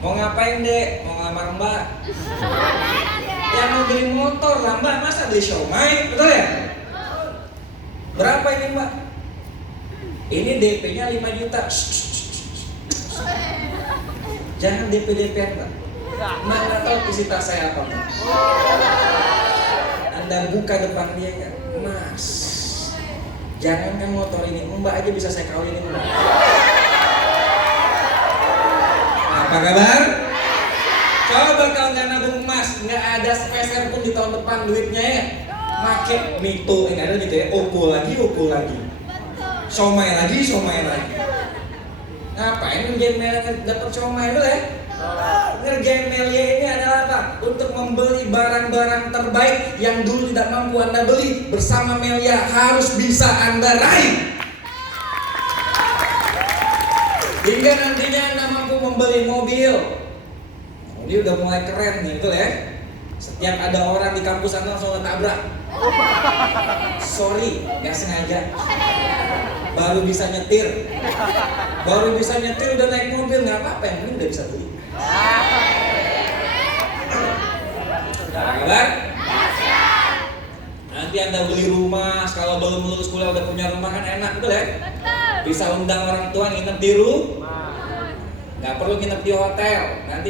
Mau ngapain dek? Mau ngelamar mbak? Ya mau beli motor lah mbak, masa beli siomay? Betul ya? Berapa ini mbak? Ini DP-nya 5 juta. Jangan DP-DP-an mbak. Mbak nggak tahu kapasitas saya apa mbak. Anda buka depan dia kan, mas, jangankan motor ini, mbak aja bisa saya kawinin mbak. Apa kabar? Coba kalau nggak nabung emas, nggak ada sepeser pun di tahun depan duitnya ya. Makin mito, ini ada gitu ya, opul lagi, somai lagi. Ngapain ngerjain Melia dapat somai itu ya? Ngerjain Melia ini adalah apa? Untuk membeli barang-barang terbaik yang dulu tidak mampu Anda beli. Bersama Melia harus bisa Anda raih. Hingga nantinya Anda mampu membeli mobil. Ini udah mulai keren nih, betul ya? Setiap ada orang di kampus Anda langsung tabrak. Sorry, gak sengaja. Baru bisa nyetir udah naik mobil, nggak apa-apa, yang penting udah bisa beli. Kabar? Nanti Anda beli rumah, kalau belum lulus kuliah udah punya rumah kan enak, betul ya? Bisa undang orang tua nginep di rumah, nggak perlu nginep di hotel. Nanti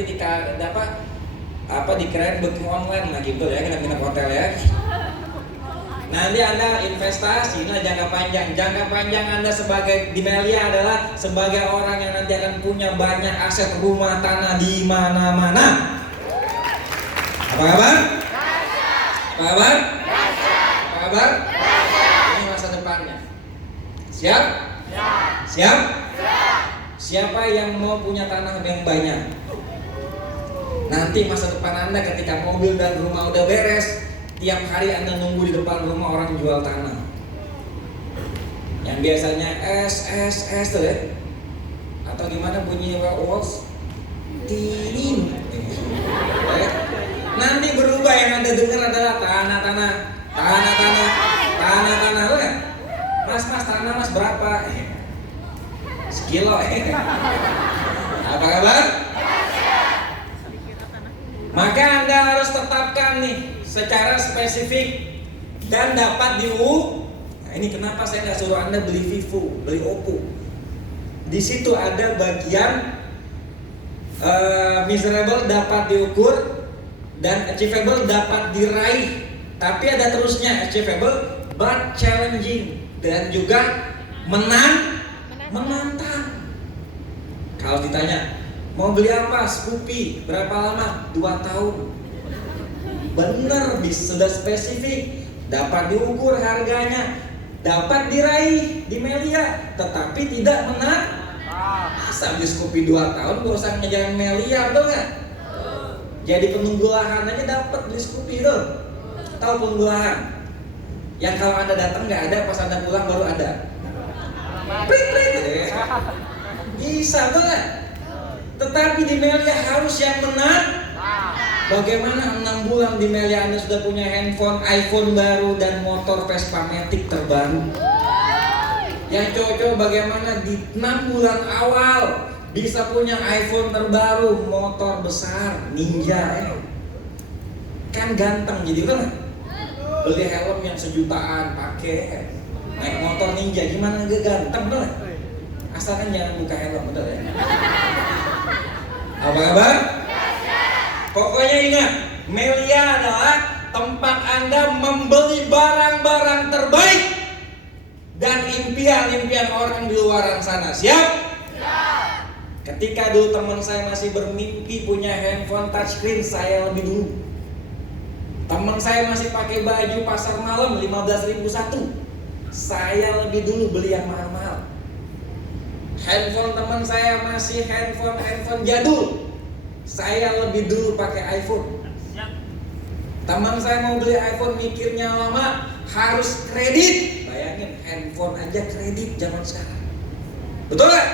dikirain booking online lagi, betul ya? Nginep hotel ya. Nanti Anda investasi, jangka panjang Anda sebagai di Melia adalah sebagai orang yang nanti akan punya banyak aset rumah tanah di mana-mana. Apa kabar? Ini masa depannya. Siap? Siap? Siapa yang mau punya tanah yang banyak? Nanti masa depan Anda ketika mobil dan rumah udah beres, tiap hari Anda nunggu di depan rumah orang jual tanah. Yang biasanya S tuh ya. Atau gimana bunyi walls? Tinin. Nanti berubah, yang Anda dengar adalah tanah. Loh kan? Mas, tanah mas berapa? Sekilo. Apa kabar? Maka Anda harus tetapkan nih secara spesifik dan dapat Nah ini kenapa saya nggak suruh Anda beli Vivo, beli Oppo. Di situ ada bagian miserable dapat diukur dan achievable dapat diraih. Tapi ada terusnya, achievable but challenging dan juga menantang. Kalau ditanya mau beli apa? Scoopy, berapa lama? 2 tahun. Bener, sudah spesifik, dapat diukur harganya, dapat diraih di Melia, tetapi tidak menang. Masa beli Scoopy 2 tahun, gak usah ngejalan Melia, betul nggak? Jadi penunggu lahan aja dapat beli Scoopy itu. Tahu penunggu lahan? Yang kalau Anda datang nggak ada, pas Anda pulang baru ada. Prit. Bisa, betul nggak? Tetapi di Melia harus yang menang. Bagaimana 6 bulan di Melia Anda sudah punya handphone, iPhone baru dan motor Vespa Matic terbaru. Yang cocok bagaimana di 6 bulan awal bisa punya iPhone terbaru, motor besar, Ninja. Kan ganteng jadi, betul nggak? Beli helm yang sejutaan, pakai naik motor Ninja, gimana gak ganteng, betul nggak? Asalkan jangan buka helm, betul ya? Apa kabar? Pokoknya ingat, Melia adalah tempat Anda membeli barang-barang terbaik dan impian-impian orang di luar sana. Siap? Ketika dulu teman saya masih bermimpi punya handphone touchscreen, saya lebih dulu. Teman saya masih pakai baju pasar malam 15.000 satu, saya lebih dulu beli yang mahal-mahal. Handphone teman saya masih handphone jadul, saya lebih dulu pakai iPhone. Teman saya mau beli iPhone mikirnya lama, harus kredit. Bayangin, handphone aja kredit zaman sekarang. Betul gak?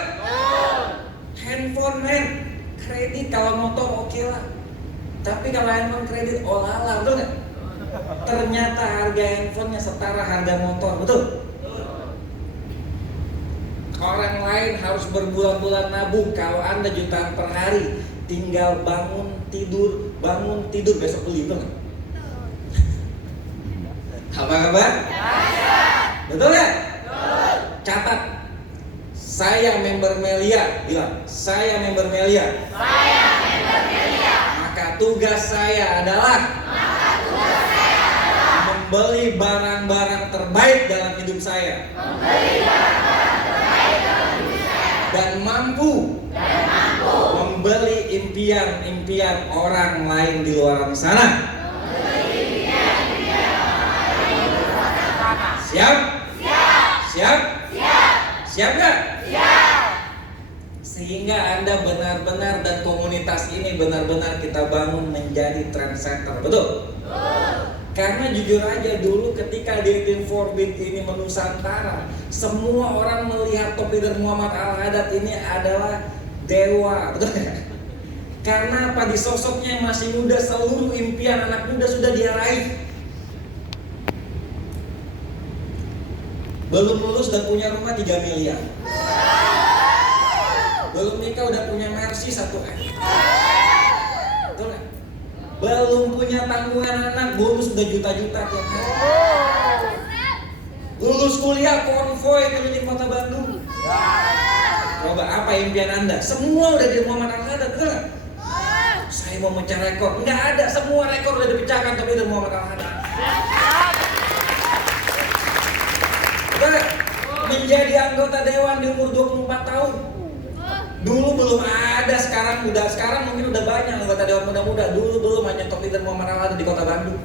Handphone kredit, kalau motor oke lah. Tapi kalau handphone kredit, oh lala, betul gak? Ternyata harga handphonenya setara harga motor, betul? Orang lain harus berbulan-bulan nabung. Kalau Anda jutaan per hari, tinggal bangun tidur, besok beli, betul nggak? Apa kabar? Betul ya? Catat. Saya member Melia, bilang. Saya member Melia. Maka tugas saya adalah membeli barang-barang terbaik dalam hidup saya. Dan mampu membeli impian-impian orang lain di luar sana. Siap? Siap? Siap nggak? Sehingga Anda benar-benar dan komunitas ini benar-benar kita bangun menjadi trendsetter, betul? Karena jujur aja dulu ketika di 18 ini menusantara, semua orang melihat top leader Muhammad Al-Haddad ini adalah dewa, betul ya? Karena apa? Di sosoknya yang masih muda, seluruh impian anak muda sudah dia raih. Belum lulus udah punya rumah 3 miliar. Belum nikah udah punya Mercy 1 M. Betul gak? Belum punya tanggungan anak, bonus udah juta-juta tiap hari. Lulus kuliah konvoy keliling kota Bandung. Coba apa impian Anda? Semua udah di Muhammad Al-Haddad, betul gak? Saya mau mencari rekor. Nggak ada, semua rekor udah dipecahkan tapi dari Muhammad Al-Haddad. Menjadi anggota dewan di umur 24 tahun. Dulu belum ada, sekarang mungkin udah banyak anggota dewan muda-muda. Dulu belum, hanya top leader Muhammad Al-Haddad di kota Bandung.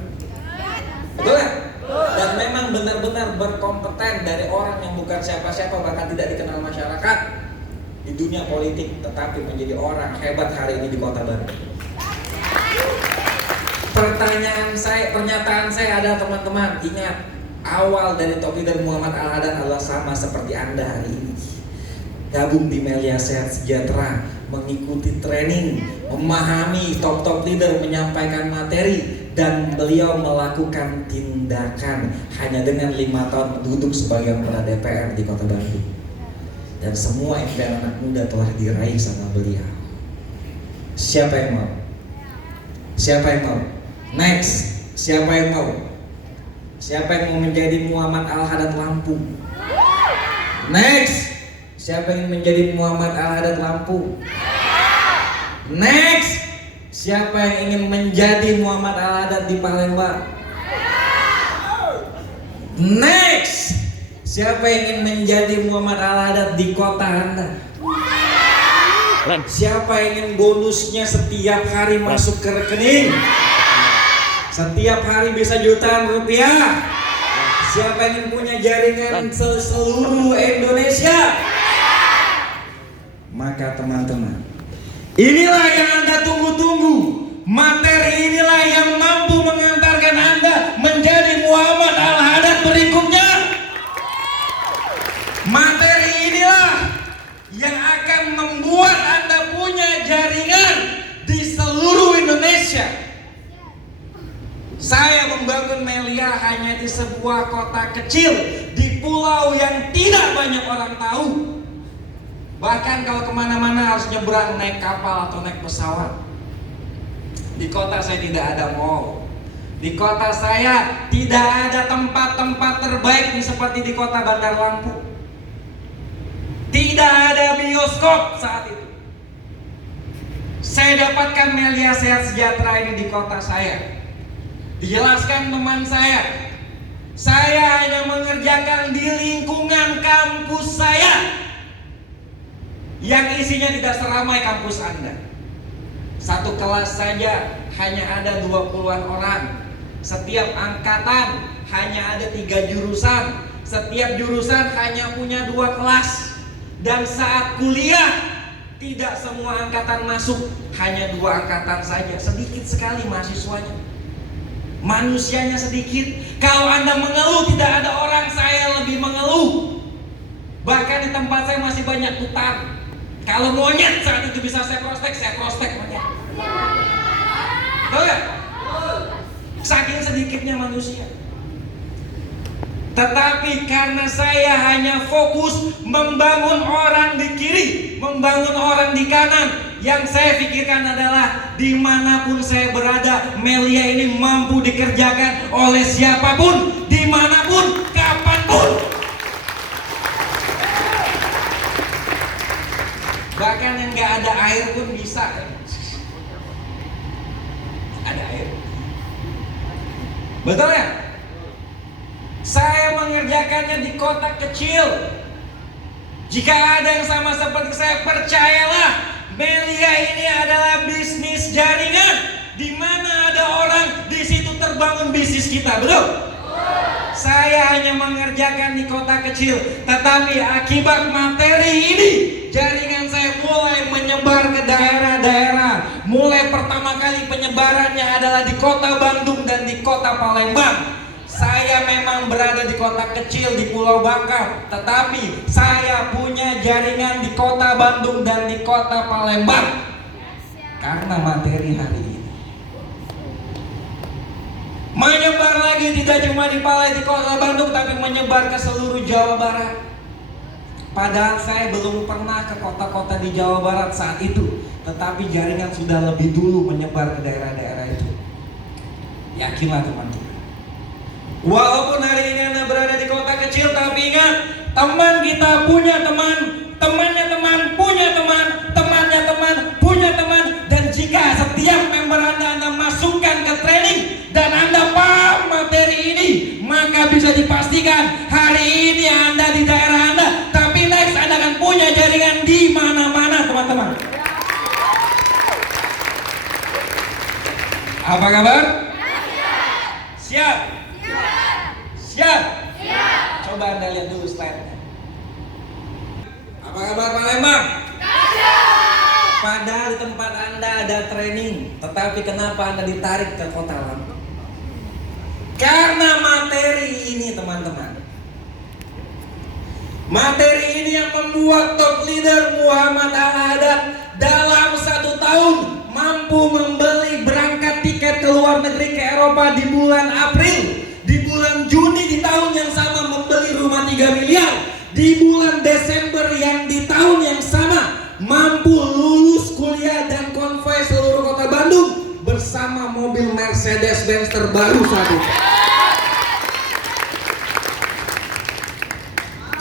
Betul ya? Dan memang benar-benar berkompeten dari orang yang bukan siapa-siapa, bahkan tidak dikenal masyarakat di dunia politik, tetapi menjadi orang hebat hari ini di kota Bandung. Pernyataan saya adalah, teman-teman, ingat, awal dari top leader Muhammad Al-Haddad adalah sama seperti Anda hari ini. Gabung di Melia Sehat Sejahtera, mengikuti training, memahami top leader, menyampaikan materi, dan beliau melakukan tindakan hanya dengan 5 tahun duduk sebagai anggota DPR di kota Bandung. Dan semua impian anak muda telah diraih sama beliau. Siapa yang mau? Siapa yang mau? Next, siapa yang mau? Siapa yang mau menjadi Muhammad Al-Haddad Lampung? Next, siapa yang menjadi Muhammad Al-Haddad Lampung? Next, siapa yang ingin menjadi Muhammad Al-Haddad di Palembang? Next, siapa yang ingin menjadi Muhammad Al-Haddad di kota Anda? Siapa yang ingin bonusnya setiap hari masuk ke rekening? Setiap hari bisa jutaan rupiah? Siapa yang ingin punya jaringan seluruh Indonesia? Maka teman-teman, inilah yang Anda tunggu-tunggu. Materi inilah yang mampu mengantarkan Anda menjadi Muhammad Al-Haddad berikutnya. Materi inilah yang akan membuat Anda punya jaringan di seluruh Indonesia. Saya membangun Melia hanya di sebuah kota kecil di pulau yang tidak banyak orang tahu. Bahkan kalau kemana-mana harus nyebrang naik kapal atau naik pesawat. Di kota saya tidak ada mall. Di kota saya tidak ada tempat-tempat terbaik seperti di kota Bandar Lampung. Tidak ada bioskop saat itu. Saya dapatkan Melia Sehat Sejahtera ini di kota saya. Dijelaskan teman saya hanya mengerjakan di lingkungan kampus saya yang isinya tidak seramai kampus Anda. Satu kelas saja hanya ada 20-an orang. Setiap angkatan hanya ada 3 jurusan. Setiap jurusan hanya punya 2 kelas. Dan saat kuliah tidak semua angkatan masuk, hanya 2 angkatan saja. Sedikit sekali mahasiswanya. Manusianya sedikit. Kalau Anda mengeluh, tidak ada orang, saya lebih mengeluh. Bahkan di tempat saya masih banyak hutan. Kalau monyet saat itu bisa saya prospek monyet. Tahu ya? Saking sedikitnya manusia. Tetapi karena saya hanya fokus membangun orang di kiri, membangun orang di kanan, yang saya pikirkan adalah dimanapun saya berada, Melia ini mampu dikerjakan oleh siapapun, dimanapun, kapanpun. Bahkan yang gak ada air pun bisa. Ada air. Betul ya? Saya mengerjakannya di kota kecil. Jika ada yang sama seperti saya, percayalah, Melia ini adalah bisnis jaringan, di mana ada orang, di situ terbangun bisnis kita, betul? Saya hanya mengerjakan di kota kecil, tetapi akibat materi ini, jaringan saya mulai menyebar ke daerah-daerah. Mulai pertama kali penyebarannya adalah di kota Bandung dan di kota Palembang. Saya memang berada di kota kecil di Pulau Bangka, tetapi saya punya jaringan di kota Bandung dan di kota Palembang. Karena materi hari ini menyebar lagi, tidak cuma di kota Bandung, tapi menyebar ke seluruh Jawa Barat. Padahal saya belum pernah ke kota-kota di Jawa Barat saat itu, tetapi jaringan sudah lebih dulu menyebar ke daerah-daerah itu. Yakinlah teman-teman. Walaupun hari ini Anda berada di kota kecil, tapi ingat, teman kita punya teman, temannya teman punya teman, temannya teman punya teman. Dan jika setiap member Anda masukkan ke training dan Anda paham materi ini, maka bisa dipastikan hari ini Anda di daerah Anda, tapi next Anda akan punya jaringan di mana-mana, teman-teman. Apa kabar? Siap? Siap? Coba Anda lihat dulu slide-nya. Apa kabar Palembang? Padahal di tempat Anda ada training, tetapi kenapa Anda ditarik ke kota Lampung? Karena materi ini, teman-teman. Materi ini yang membuat top leader Muhammad Al-Haddad dalam 1 tahun mampu membeli berangkat tiket ke luar negeri, ke Eropa di bulan April. Di bulan Juni di tahun yang sama membeli rumah 3 miliar. Di bulan Desember yang di tahun yang sama mampu lulus kuliah dan konvoi seluruh kota Bandung bersama mobil Mercedes-Benz terbaru saat itu.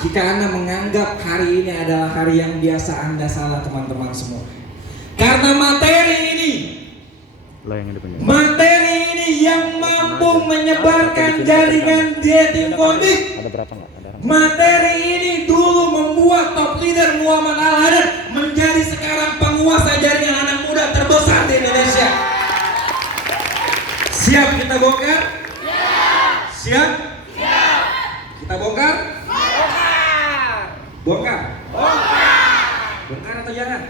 Jika Anda menganggap hari ini adalah hari yang biasa, Anda salah, teman-teman semua. Karena materi ini yang mampu menyebarkan jaringan dating politik. Materi ini dulu membuat top leader Muhammad Al-Haddad menjadi sekarang penguasa jaringan anak muda terbesar di Indonesia. Siap kita bongkar? Siap? Kita bongkar? Bongkar? Bongkar atau jangan?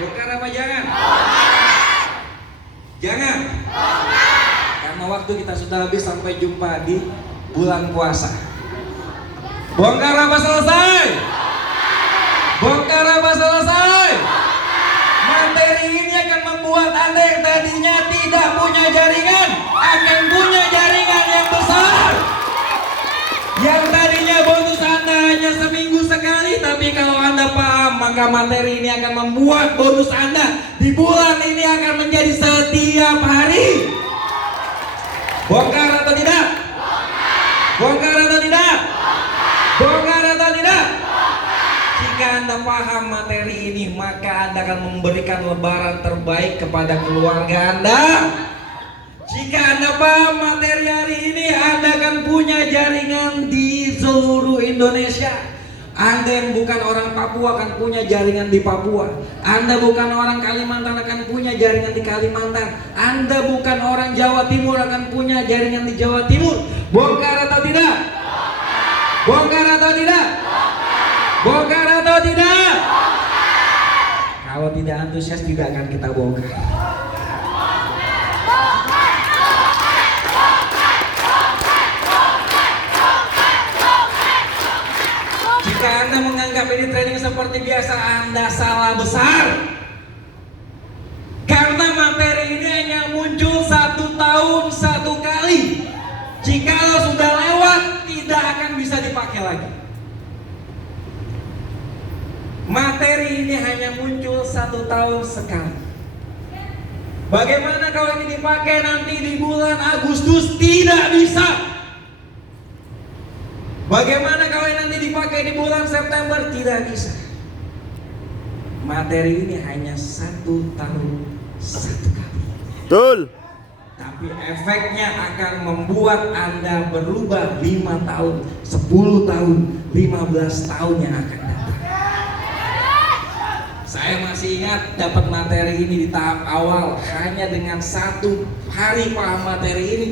Bongkar apa jangan? Jangan. Karena waktu kita sudah habis, sampai jumpa di bulan puasa. Bongkar apa selesai? Bongkar apa selesai? Materi ini akan membuat Anda yang tadinya tidak punya jaringan akan punya jaringan yang besar. Yang tadinya bonus Anda hanya seminggu sekali, tapi kalau Anda paham, maka materi ini akan membuat bonus Anda di bulan ini akan menjadi setiap hari. Bongkar atau tidak? Bongkar atau tidak? Bongkar atau tidak? Jika Anda paham materi ini, maka Anda akan memberikan lebaran terbaik kepada keluarga Anda. Jika Anda paham materi hari ini, Anda akan punya jaringan di seluruh Indonesia. Anda yang bukan orang Papua akan punya jaringan di Papua. Anda bukan orang Kalimantan akan punya jaringan di Kalimantan. Anda bukan orang Jawa Timur akan punya jaringan di Jawa Timur. Bongkar atau tidak? Bongkar atau tidak? Bongkar atau tidak? Kalau tidak antusias, tidak akan kita bongkar. Jika Anda menganggap ini training seperti biasa, Anda salah besar. Karena materi ini hanya muncul 1 tahun 1 kali. Jikalau sudah lewat, ini hanya muncul 1 tahun sekali. Bagaimana kalau ini dipakai nanti di bulan Agustus? Tidak bisa. Bagaimana kalau ini nanti dipakai di bulan September? Tidak bisa. Materi ini hanya 1 tahun 1 kali. Betul. Tapi efeknya akan membuat Anda berubah 5 tahun, 10 tahun, 15 tahun yang akan datang. Saya masih ingat dapat materi ini di tahap awal. Hanya dengan 1 hari paham materi ini,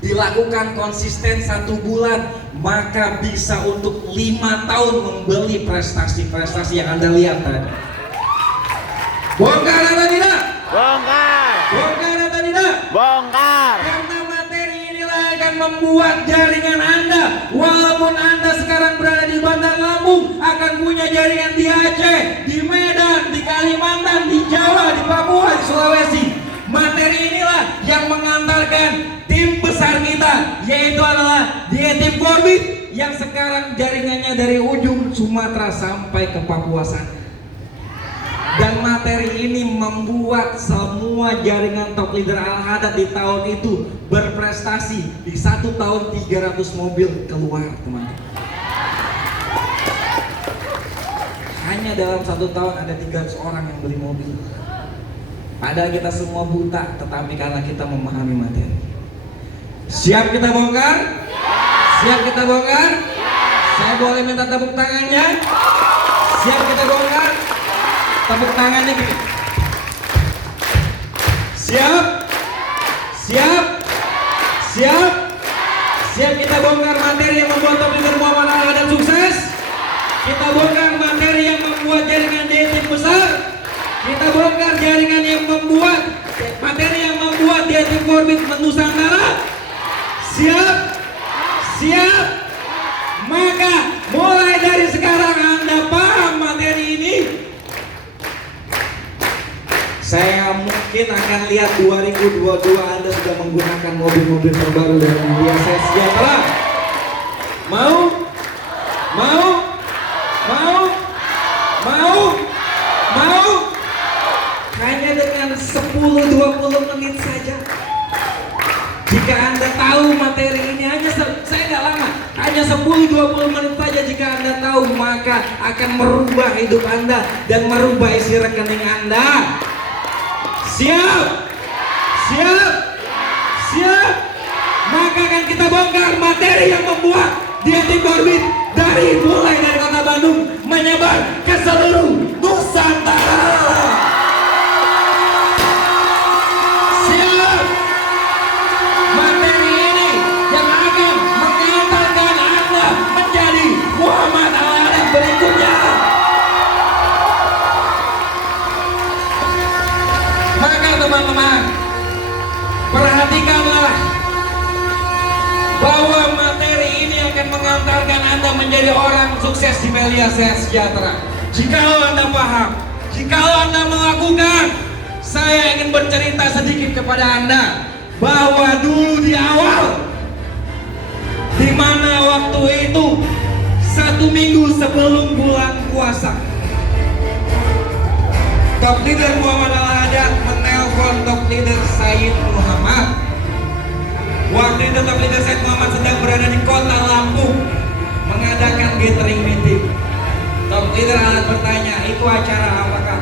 dilakukan konsisten 1 bulan, maka bisa untuk 5 tahun membeli prestasi-prestasi yang Anda lihat tadi. Bongkar atau tidak? Bongkar. Bongkar atau tidak? Bongkar. Karena materi inilah akan membuat jaringan Anda, walaupun Anda sekarang berada di Bandar Lampung, akan punya jaringan di Aceh, di Medan, di Kalimantan, di Jawa, di Papua, di Sulawesi. Materi inilah yang mengantarkan tim besar kita, yaitu adalah Tim Korbit, yang sekarang jaringannya dari ujung Sumatera sampai ke Papua sana. Dan materi ini membuat semua jaringan top leader Al-Hadad di tahun itu berprestasi. Di 1 tahun 300 mobil keluar, teman-teman. Hanya dalam 1 tahun ada 300 orang yang beli mobil. Padahal kita semua buta, tetapi karena kita memahami materi. Siap kita bongkar? Siap kita bongkar? Saya boleh minta tepuk tangannya? Siap kita bongkar? Tepuk tangannya gitu. Siap? Siap? Siap? Siap kita bongkar materi yang membuat top leader Muhammad Al-Hadad sukses? Kita bongkar materi yang membuat jaringan tim besar? Kita bongkar jaringan yang membuat materi yang membuat Tim Korbit Nusantara? Siap? Siap? Maka mulai dari sekarang Anda paham materi ini. Saya mungkin akan lihat 2022 Anda sudah menggunakan mobil-mobil terbaru dari Indonesia Sejahtera. Mau? Mau? Mau? Mau? Mau? Hanya dengan 10-20 menit saja. Jika Anda tahu materi ini, saya nggak lama, hanya 10-20 menit saja jika Anda tahu, maka akan merubah hidup Anda dan merubah isi rekening Anda. Siap? Siap? Siap? Maka akan kita bongkar materi yang membuat Tim Korbit mulai dari kota Bandung menyebar ke seluruh Nusantara. Siap? Materi ini yang akan mengantarkan Anda menjadi Muhammad Al-Hadad berikutnya. Maka teman-teman, perhatikanlah bahwa materi ini akan mengantarkan Anda menjadi orang sukses di Melia Sehat Sejahtera. Jikalau Anda paham, jikalau Anda melakukan, saya ingin bercerita sedikit kepada Anda bahwa dulu di awal, di mana waktu itu 1 minggu sebelum bulan puasa, top leader Muhammad Al-Hadad menelpon top leader Said Muhammad. Waktu itu top leader Said Muhammad sedang berada di kota Lampung mengadakan gathering meeting. Top leader Al-Hadad bertanya, itu acara apakah?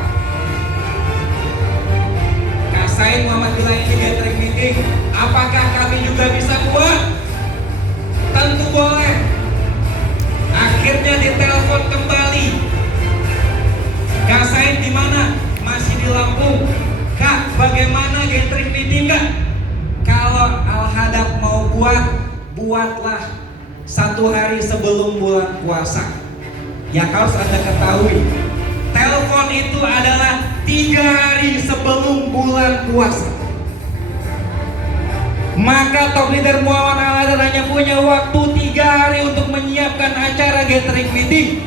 Kak Said Muhammad bilang, ini gathering meeting, apakah kami juga bisa buat? Tentu boleh. Akhirnya ditelepon kembali. Kak Said di mana? Masih di Lampung. Kak, bagaimana gathering meeting Kak? Kalau Al-Hadad mau buatlah 1 hari sebelum bulan puasa. Yang harus Anda ketahui, telepon itu adalah 3 hari sebelum bulan puasa. Maka top leader Muhammad Al-Hadad hanya punya waktu 3 hari untuk menyiapkan acara gathering meeting.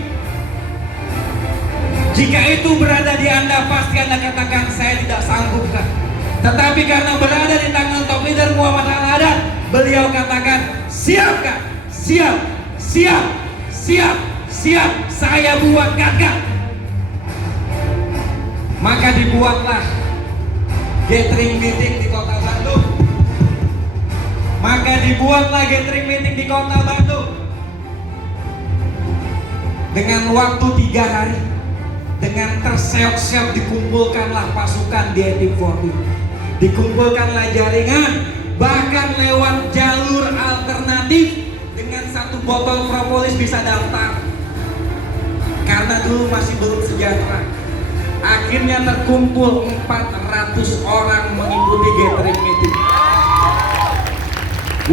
Jika itu berada di Anda, pasti Anda katakan, saya tidak sanggup Kak. Tetapi karena berada di tangan top leader Muhammad Al-Hadad, beliau katakan, siap Kak, siap, siap, siap, siap, saya buat Kak. Maka dibuatlah gathering meeting di kota Bandung. Maka dibuatlah gathering meeting di kota Bandung dengan waktu 3 hari. Dengan terseok-seok dikumpulkanlah pasukan di AT40, dikumpulkanlah jaringan, bahkan lewat jalur alternatif. Dengan 1 botol propolis bisa daftar, karena dulu masih belum sejahtera. Akhirnya terkumpul 400 orang mengikuti gathering meeting.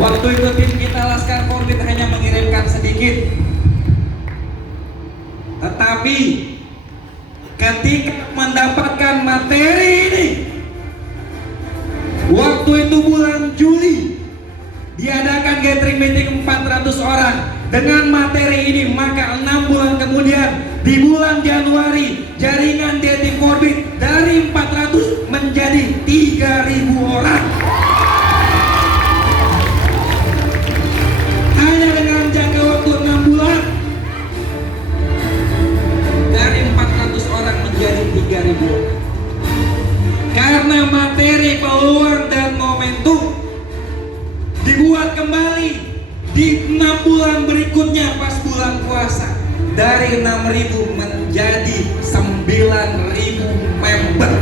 Waktu itu tim kita Laskar Korbit hanya mengirimkan sedikit, tetapi ketika mendapatkan materi ini, waktu itu bulan Juli diadakan gathering meeting 400 orang dengan materi ini, maka 6 bulan kemudian di bulan Januari jaringan dating Korbit dari 400 menjadi 3.000 orang. Hanya dengan jangka waktu 6 bulan dari 400 orang menjadi 3.000 orang. Karena materi, peluang dan momentum dibuat kembali di 6 bulan berikutnya pas bulan puasa, dari 6.000 menjadi 9.000 member.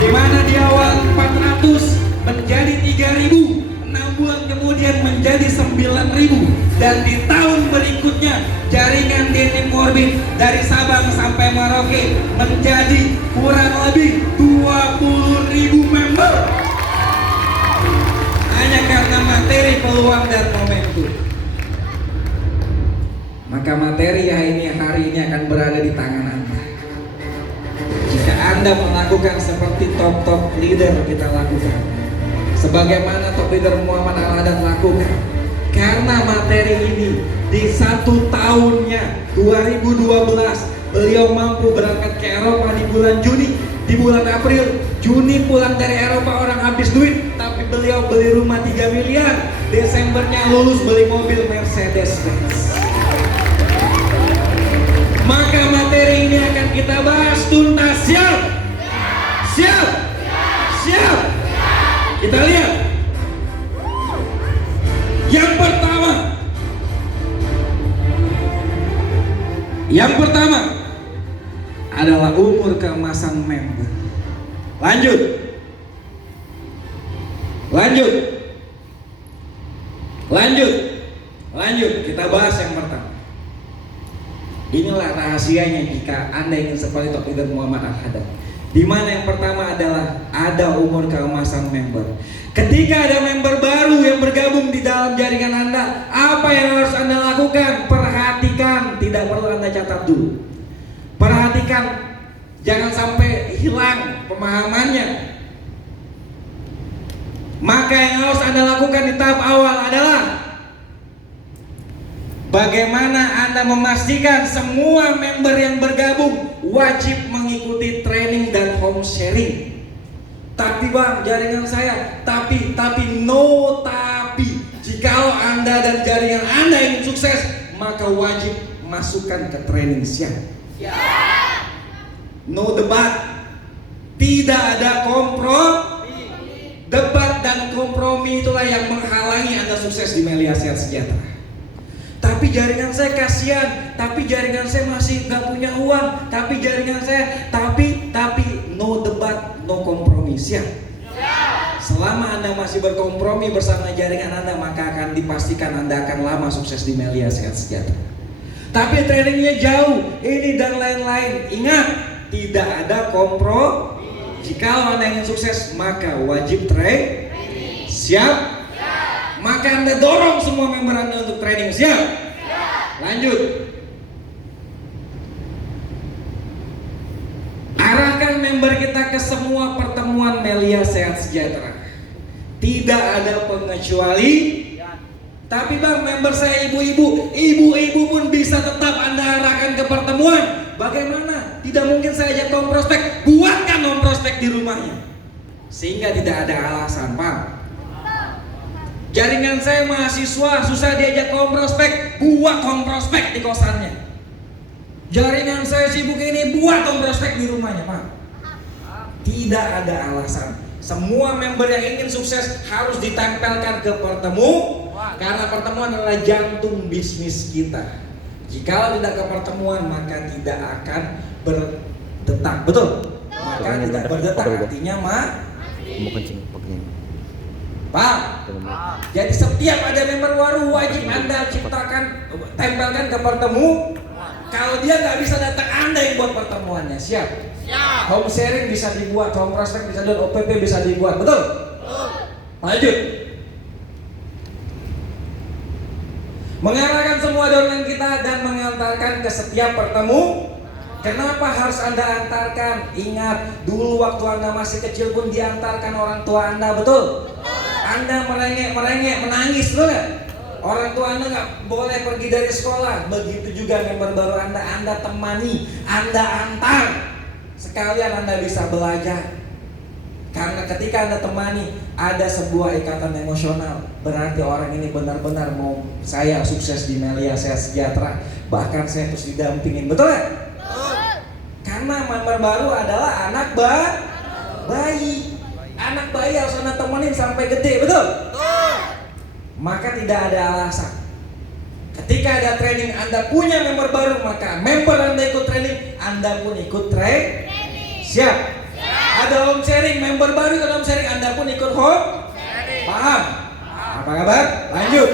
Di mana di awal 400 menjadi 3.000, 6 bulan kemudian menjadi 9.000, dan di tahun berikutnya jaringan dating Korbit dari Sabang sampai Merauke menjadi kurang lebih 20.000 member. Hanya karena materi, peluang dan momentum. Maka materi hari ini akan berada di tangan Anda. Jika Anda melakukan seperti top leader kita lakukan, sebagaimana top leader Muhammad Al-Haddad lakukan, karena materi ini di 1 tahunnya 2012 beliau mampu berangkat ke Eropa di bulan Juni. Di bulan April, Juni pulang dari Eropa, orang habis duit, tapi beliau beli rumah 3 miliar. Desembernya lulus beli mobil Mercedes-Benz. Maka materi ini akan kita bahas tuntas. Siap? Siap? Siap? Kita lihat. Yang pertama adalah umur keemasan member. Lanjut. Kita bahas yang pertama. Inilah rahasianya jika Anda ingin seperti top leader Muhammad Al-Haddad. Di mana yang pertama adalah ada umur keemasan member. Ketika ada member baru yang bergabung di dalam jaringan Anda, apa yang harus Anda lakukan? Perhatikan, tidak perlu Anda catat dulu. Perhatikan, jangan sampai hilang pemahamannya. Maka yang harus Anda lakukan di tahap awal adalah bagaimana Anda memastikan semua member yang bergabung wajib mengikuti training dan home sharing. Tapi bang, jaringan saya, tapi, jikalau Anda dan jaringan Anda ingin sukses, maka wajib masukkan ke training siap. No debat, tidak ada kompromi. Debat dan kompromi itulah yang menghalangi Anda sukses di Melia Sehat Sejahtera. Tapi jaringan saya kasihan, tapi jaringan saya masih nggak punya uang, tapi jaringan saya, tapi no debat, no kompromi. Siap? Selama Anda masih berkompromi bersama jaringan Anda, maka akan dipastikan Anda akan lama sukses di Melia Sehat Sejahtera. Tapi trainingnya jauh, ini dan lain-lain. Ingat, tidak ada kompromi. Jika Anda ingin sukses, maka wajib training. Siap? Maka Anda dorong semua member Anda untuk training. Siap? Lanjut. Arahkan member kita ke semua pertemuan Melia Sehat Sejahtera. Tidak ada pengecuali. Tapi bang, member saya ibu-ibu pun bisa tetap Anda arahkan ke pertemuan. Bagaimana? Tidak mungkin saya ajak home prospek. Buatkan home prospek di rumahnya, sehingga tidak ada alasan, Pak. Jaringan saya mahasiswa susah diajak home prospek, buat home prospek di kosannya. Jaringan saya sibuk ini, buat dong prospek di rumahnya, Pak. Tidak ada alasan. Semua member yang ingin sukses harus ditempelkan ke pertemuan, karena pertemuan adalah jantung bisnis kita. Jika tidak ke pertemuan, maka tidak akan berdetak, betul? Maka tidak berdetak, artinya Mau kencing pakai ini. Pak. Jadi setiap ada member baru wajib Anda ciptakan, tempelkan ke pertemuan. Kalau dia nggak bisa datang, Anda yang buat pertemuannya. Siap? Home sharing bisa dibuat, home prospect bisa dibuat, OPP bisa dibuat, betul? Lanjut. Mengarahkan semua dorongan kita dan mengantarkan ke setiap pertemuan. Kenapa harus Anda antarkan? Ingat, dulu waktu Anda masih kecil pun diantarkan orang tua Anda, betul? Anda merengek, menangis, betul nggak? Orang tua Anda nggak boleh pergi dari sekolah. Begitu juga member baru Anda temani, Anda antar. Sekalian Anda bisa belajar. Karena ketika Anda temani, ada sebuah ikatan emosional. Berarti orang ini benar-benar mau saya sukses di Melia, saya sejahtera. Bahkan saya terus didampingin, betul nggak? Karena member baru adalah anak bayi. Anak bayi harus Anda temenin sampai gede, betul? Maka tidak ada alasan. Ketika ada training, Anda punya member baru, maka member Anda ikut training, Anda pun ikut training. Siap? Ada home sharing, member baru ikut home sharing, Anda pun ikut home sharing. Paham? Apa kabar? Lanjut.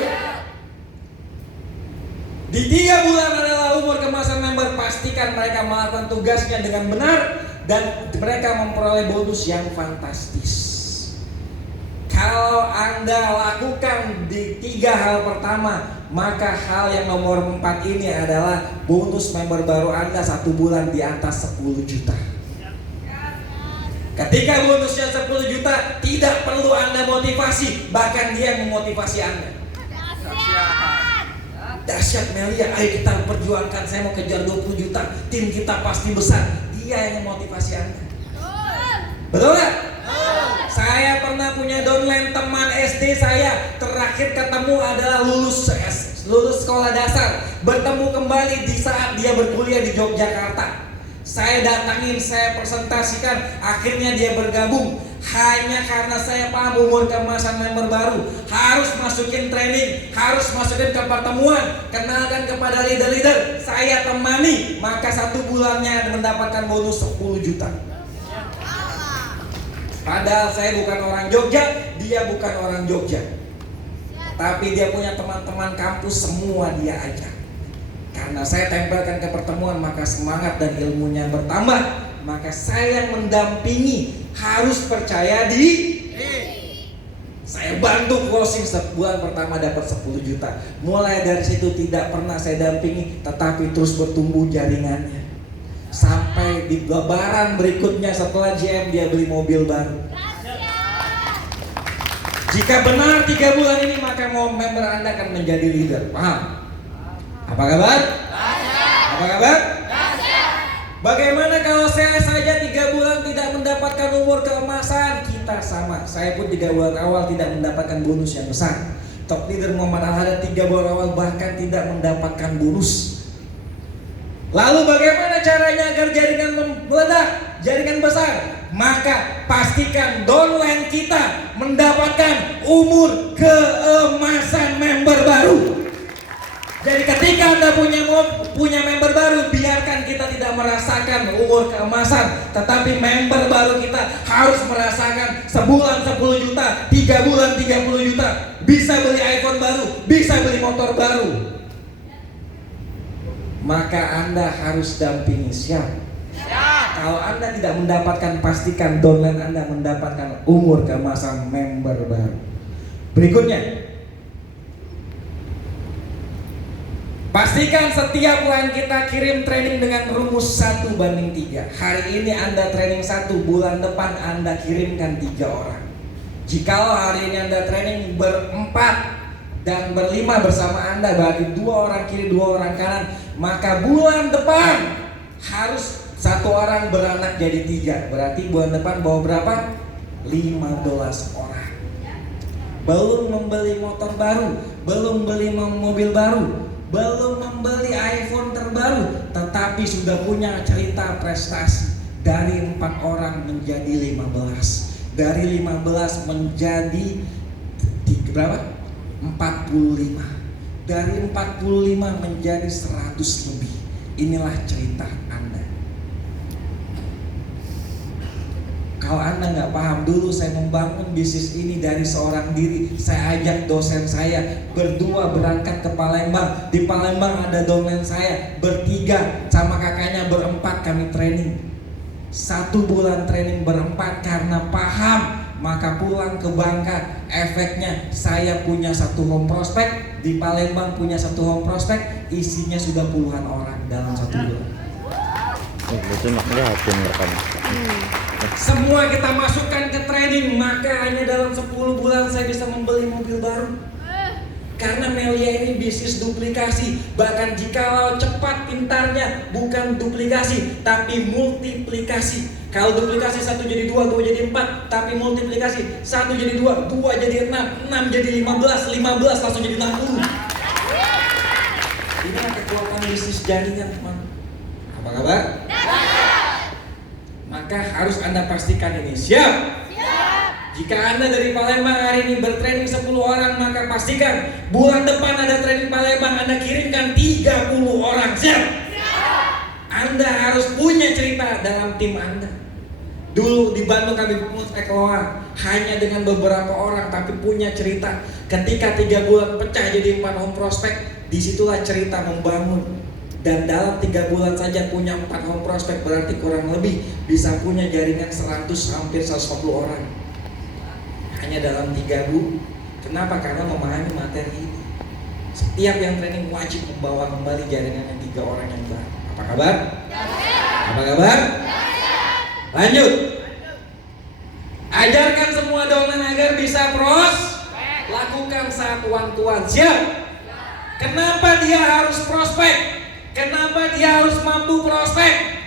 Di 3 bulan adalah umur kemasan member. Pastikan mereka melakukan tugasnya dengan benar dan mereka memperoleh bonus yang fantastis. Kalau Anda lakukan di 3 hal pertama, maka hal yang nomor 4 ini adalah bonus member baru Anda 1 bulan di atas 10 juta. Ketika bonusnya 10 juta, tidak perlu Anda motivasi, bahkan dia memotivasi Anda. Dahsyat Melia, ayo kita perjuangkan, saya mau kejar 20 juta, tim kita pasti besar. Dia yang memotivasi Anda. Betul nggak? Saya pernah punya downline teman SD saya, terakhir ketemu adalah lulus sekolah dasar, bertemu kembali di saat dia berkuliah di Yogyakarta. Saya datangin, saya presentasikan, akhirnya dia bergabung. Hanya karena saya paham umur kemasan member baru, harus masukin training, harus masukin ke pertemuan, kenalkan kepada leader-leader, saya temani, maka 1 bulannya mendapatkan bonus 10 juta. Padahal saya bukan orang Jogja, dia bukan orang Jogja, tapi dia punya teman-teman kampus, semua dia ajak. Karena saya tempelkan ke pertemuan, maka semangat dan ilmunya bertambah. Maka saya yang mendampingi, harus percaya diri. Saya bantu closing sebulan pertama dapat 10 juta. Mulai dari situ tidak pernah saya dampingi, tetapi terus bertumbuh jaringannya. Sampai di lebaran berikutnya setelah GM dia beli mobil baru. Jika benar 3 bulan ini, maka member Anda akan menjadi leader. Paham? Apa kabar? Apa kabar? Bagaimana kalau saya saja 3 bulan tidak mendapatkan umur keemasan? Kita sama. Saya pun 3 bulan awal tidak mendapatkan bonus yang besar. Top leader Muhammad Al-Hadad 3 bulan awal bahkan tidak mendapatkan bonus. Lalu bagaimana caranya agar jaringan meledak, jaringan besar? Maka pastikan downline kita mendapatkan umur keemasan member baru. Jadi ketika Anda punya member baru, biarkan kita tidak merasakan umur keemasan, tetapi member baru kita harus merasakan sebulan 10 juta, 3 bulan 30 juta, bisa beli iPhone baru, bisa beli motor baru. Maka Anda harus dampingi. Siap? Kalau Anda tidak mendapatkan, pastikan downline Anda mendapatkan umur keemasan member baru. Berikutnya, pastikan setiap line kita kirim training dengan rumus 1:3. Hari ini Anda training 1, bulan depan Anda kirimkan 3 orang. Jikalau hari ini Anda training berempat dan berlima bersama Anda, berarti 2 orang kiri 2 orang kanan, maka bulan depan harus 1 orang beranak jadi 3. Berarti bulan depan bawa berapa? 15 orang. Belum membeli motor baru, belum beli mobil baru, belum membeli iPhone terbaru, tetapi sudah punya cerita prestasi. Dari 4 orang menjadi 15, dari 15 menjadi berapa? 45, dari 45 menjadi 100 lebih. Inilah cerita Anda. Kalau Anda nggak paham, dulu saya membangun bisnis ini dari seorang diri. Saya ajak dosen saya berdua berangkat ke Palembang. Di Palembang ada dosen saya bertiga, sama kakaknya berempat kami training. 1 bulan training berempat karena paham, maka pulang ke Bangka. Efeknya saya punya 1 home prospect, di Palembang punya 1 home prospect, isinya sudah puluhan orang dalam 1 bulan. Betul nak lihatin rekam. Semua kita masukkan ke training, maka hanya dalam 10 bulan saya bisa membeli mobil baru. Karena Melia ini bisnis duplikasi. Bahkan jikalau cepat pintarnya bukan duplikasi, tapi multiplikasi. Kalau duplikasi 1 jadi 2, 2 jadi 4, tapi multiplikasi 1 jadi 2, 2 jadi 6, 6 jadi 15, 15 langsung jadi 60. Inilah kekuatan bisnis jaringan, teman. Apa kabar? Maka harus Anda pastikan ini. Siap? Jika Anda dari Palembang hari ini bertraining 10 orang, maka pastikan bulan depan ada training Palembang, Anda kirimkan 30 orang. Siap? Anda harus punya cerita dalam tim Anda. Dulu di Bandung kami pengurus Ekloa hanya dengan beberapa orang, tapi punya cerita. Ketika 3 bulan pecah jadi 4 home prospect, disitulah cerita membangun. Dan dalam 3 bulan saja punya 4 home prospect, berarti kurang lebih bisa punya jaringan 100 hampir 150 orang. Hanya dalam 3 bulan. Kenapa? Karena memahami materi ini. Setiap yang training wajib membawa kembali jaringannya 3 orang yang baru. Apa kabar? Apa kabar? Lanjut. Ajarkan semua downline agar bisa lakukan saat one-to-one. Siap? Kenapa dia harus prospek? Kenapa dia harus mampu prospek?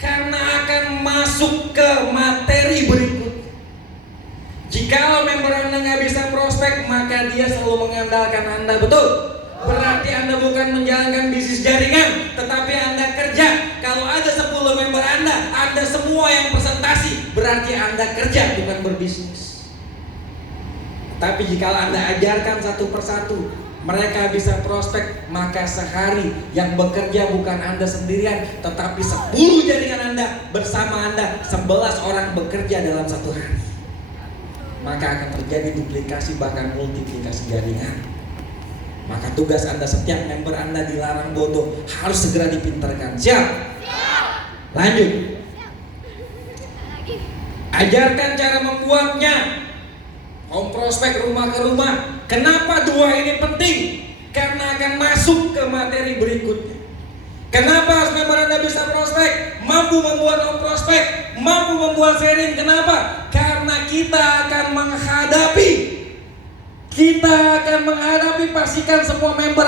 Karena akan masuk ke materi berikut. Jikalau member Anda nggak bisa prospek, maka dia selalu mengandalkan Anda. Betul? Berarti Anda bukan menjalankan bisnis jaringan, tetapi Anda kerja. Kalau ada 10 member Anda semua yang presentasi, berarti Anda kerja, bukan berbisnis. Tapi jikalau Anda ajarkan satu persatu, mereka bisa prospek, maka sehari yang bekerja bukan Anda sendirian, tetapi 10 jaringan Anda bersama Anda, 11 orang bekerja dalam 1 hari. Maka akan terjadi duplikasi bahkan multiplikasi jaringan. Maka tugas Anda, setiap member Anda dilarang bodoh, harus segera dipintarkan. Siap? Lanjut. Ajarkan cara membuatnya. Home prospek rumah ke rumah. Kenapa 2 ini penting? Karena akan masuk ke materi berikutnya. Kenapa harus member Anda bisa prospek? Mampu membuat home prospek, mampu membuat sharing. Kenapa? Karena kita akan menghadapi, pastikan semua member